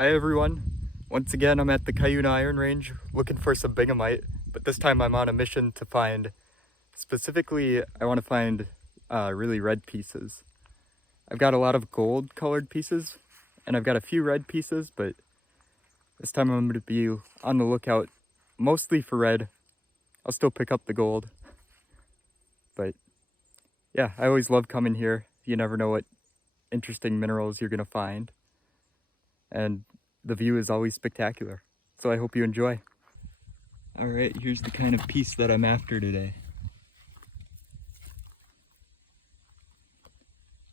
Hi everyone. Once again, I'm at the Cuyuna Iron Range looking for some Binghamite, but this time I'm on a mission to find, specifically, I want to find really red pieces. I've got a lot of gold colored pieces, and I've got a few red pieces, but this time I'm going to be on the lookout mostly for red. I'll still pick up the gold, but yeah, I always love coming here. You never know what interesting minerals you're going to find, and the view is always spectacular. So I hope you enjoy. All right, here's the kind of piece that I'm after today.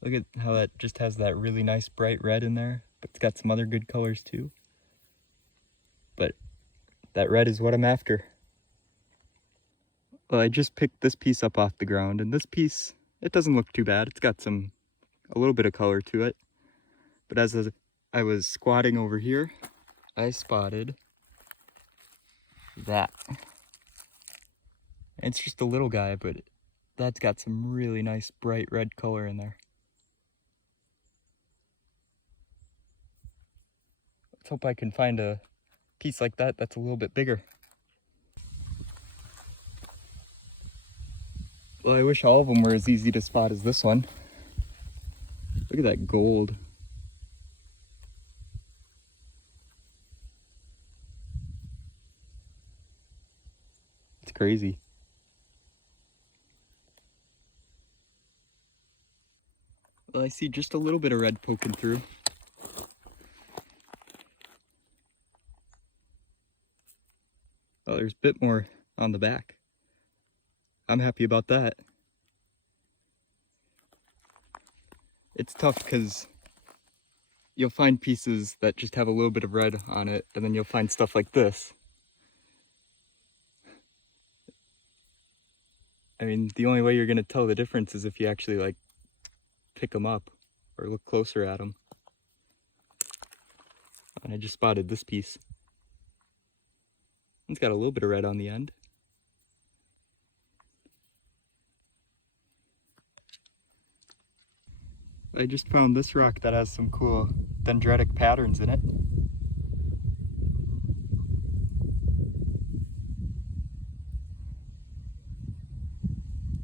Look at how that just has that really nice bright red in there, but it's got some other good colors too. But that red is what I'm after. Well, I just picked this piece up off the ground, and this piece, it doesn't look too bad. It's got a little bit of color to it. But as I was squatting over here, I spotted that. It's just a little guy, but that's got some really nice bright red color in there. Let's hope I can find a piece like that that's a little bit bigger. Well, I wish all of them were as easy to spot as this one. Look at that gold. It's crazy. Well, I see just a little bit of red poking through. Oh, there's a bit more on the back. I'm happy about that. It's tough because you'll find pieces that just have a little bit of red on it, and then you'll find stuff like this. I mean, the only way you're gonna tell the difference is if you actually like pick them up or look closer at them. And I just spotted this piece. It's got a little bit of red on the end. I just found this rock that has some cool dendritic patterns in it.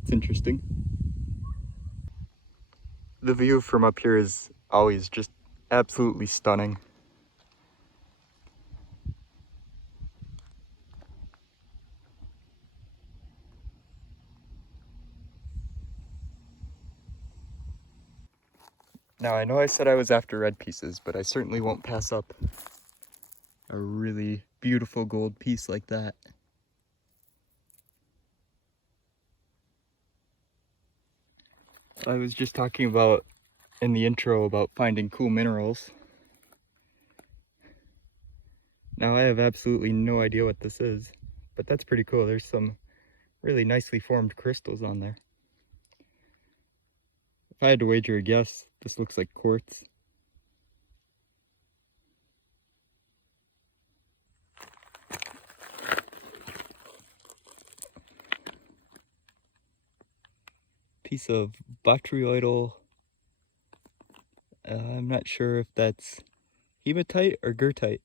It's interesting. The view from up here is always just absolutely stunning. Now, I know I said I was after red pieces, but I certainly won't pass up a really beautiful gold piece like that. I was just talking about in the intro about finding cool minerals. Now I have absolutely no idea what this is, but that's pretty cool. There's some really nicely formed crystals on there. If I had to wager a guess, this looks like quartz. Piece of botryoidal, I'm not sure if that's hematite or goethite.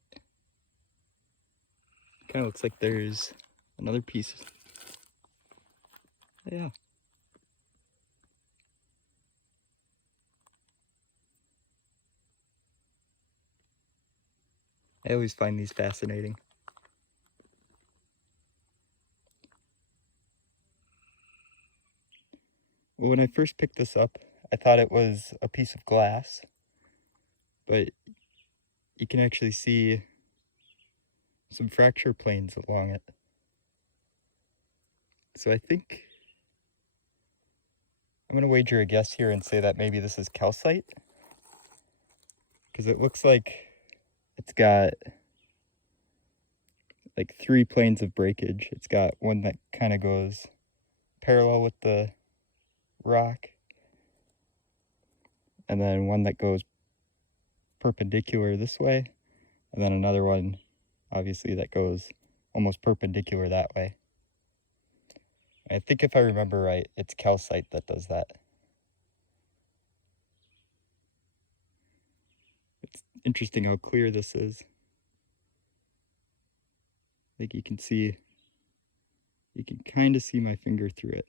Kind of looks like there's another piece. Yeah. I always find these fascinating. Well, when I first picked this up, I thought it was a piece of glass, but you can actually see some fracture planes along it. So I think I'm gonna wager a guess here and say that maybe this is calcite, because it looks like it's got like 3 planes of breakage. It's got one that kind of goes parallel with the rock, and then one that goes perpendicular this way, and then another one, obviously, that goes almost perpendicular that way. I think if I remember right, it's calcite that does that. Interesting how clear this is. Like you can see, you can kind of see my finger through it.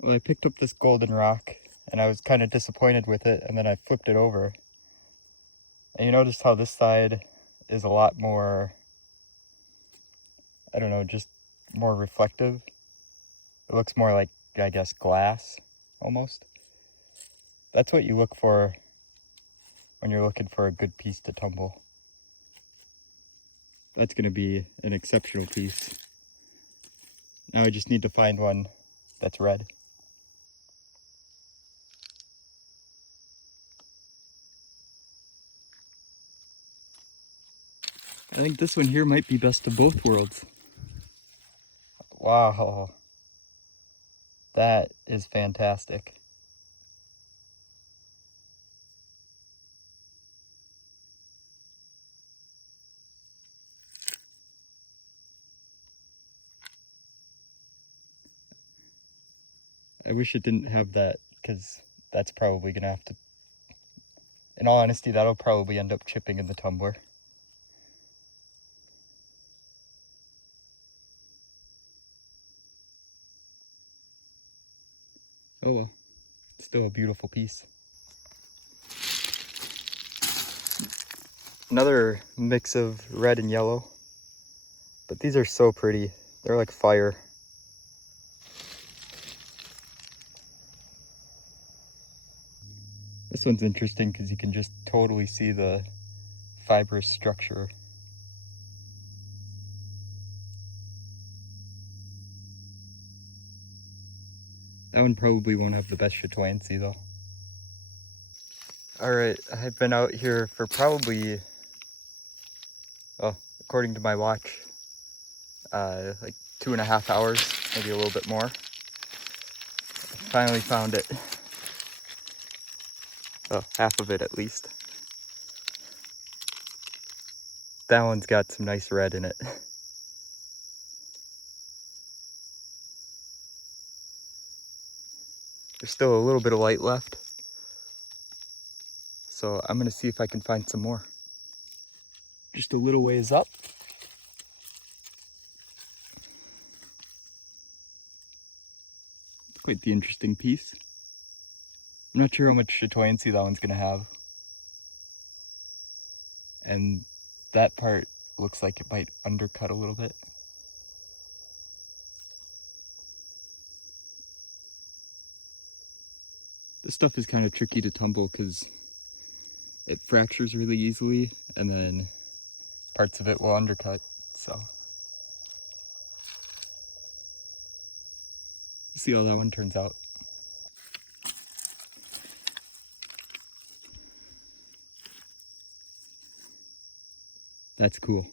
Well, I picked up this golden rock and I was kind of disappointed with it, and then I flipped it over. And you notice how this side is a lot more, I don't know, just more reflective. It looks more like, I guess, glass almost. That's what you look for when you're looking for a good piece to tumble. That's going to be an exceptional piece. Now I just need to find one that's red. I think this one here might be best of both worlds. Wow, that is fantastic. I wish it didn't have that, because that's probably going to have to, in all honesty, that'll probably end up chipping in the tumbler. Oh well, it's still a beautiful piece. Another mix of red and yellow, but these are so pretty. They're like fire. This one's interesting because you can just totally see the fibrous structure. That one probably won't have the best chatoyancy though. Alright, I've been out here for probably, well, according to my watch, like 2.5 hours, maybe a little bit more. Finally found it. Oh, half of it at least. That one's got some nice red in it. There's still a little bit of light left, so I'm gonna see if I can find some more. Just a little ways up. Quite the interesting piece. I'm not sure how much chatoyancy that one's gonna have. And that part looks like it might undercut a little bit. This stuff is kind of tricky to tumble because it fractures really easily, and then parts of it will undercut, so. See how that one turns out. That's cool.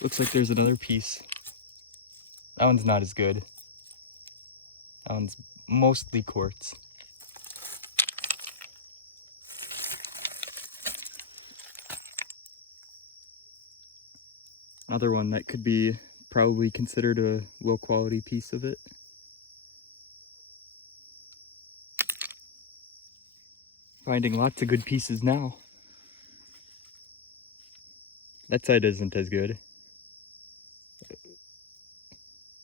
Looks like there's another piece. That one's not as good. That one's mostly quartz. Another one that could be probably considered a low quality piece of it. Finding lots of good pieces now. That side isn't as good.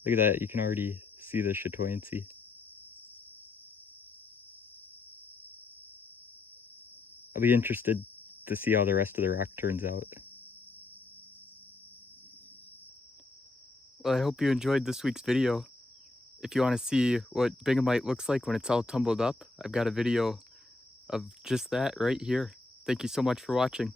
Look at that, you can already see the chatoyancy. I'll be interested to see how the rest of the rock turns out. Well, I hope you enjoyed this week's video. If you want to see what Binghamite looks like when it's all tumbled up, I've got a video of just that right here. Thank you so much for watching.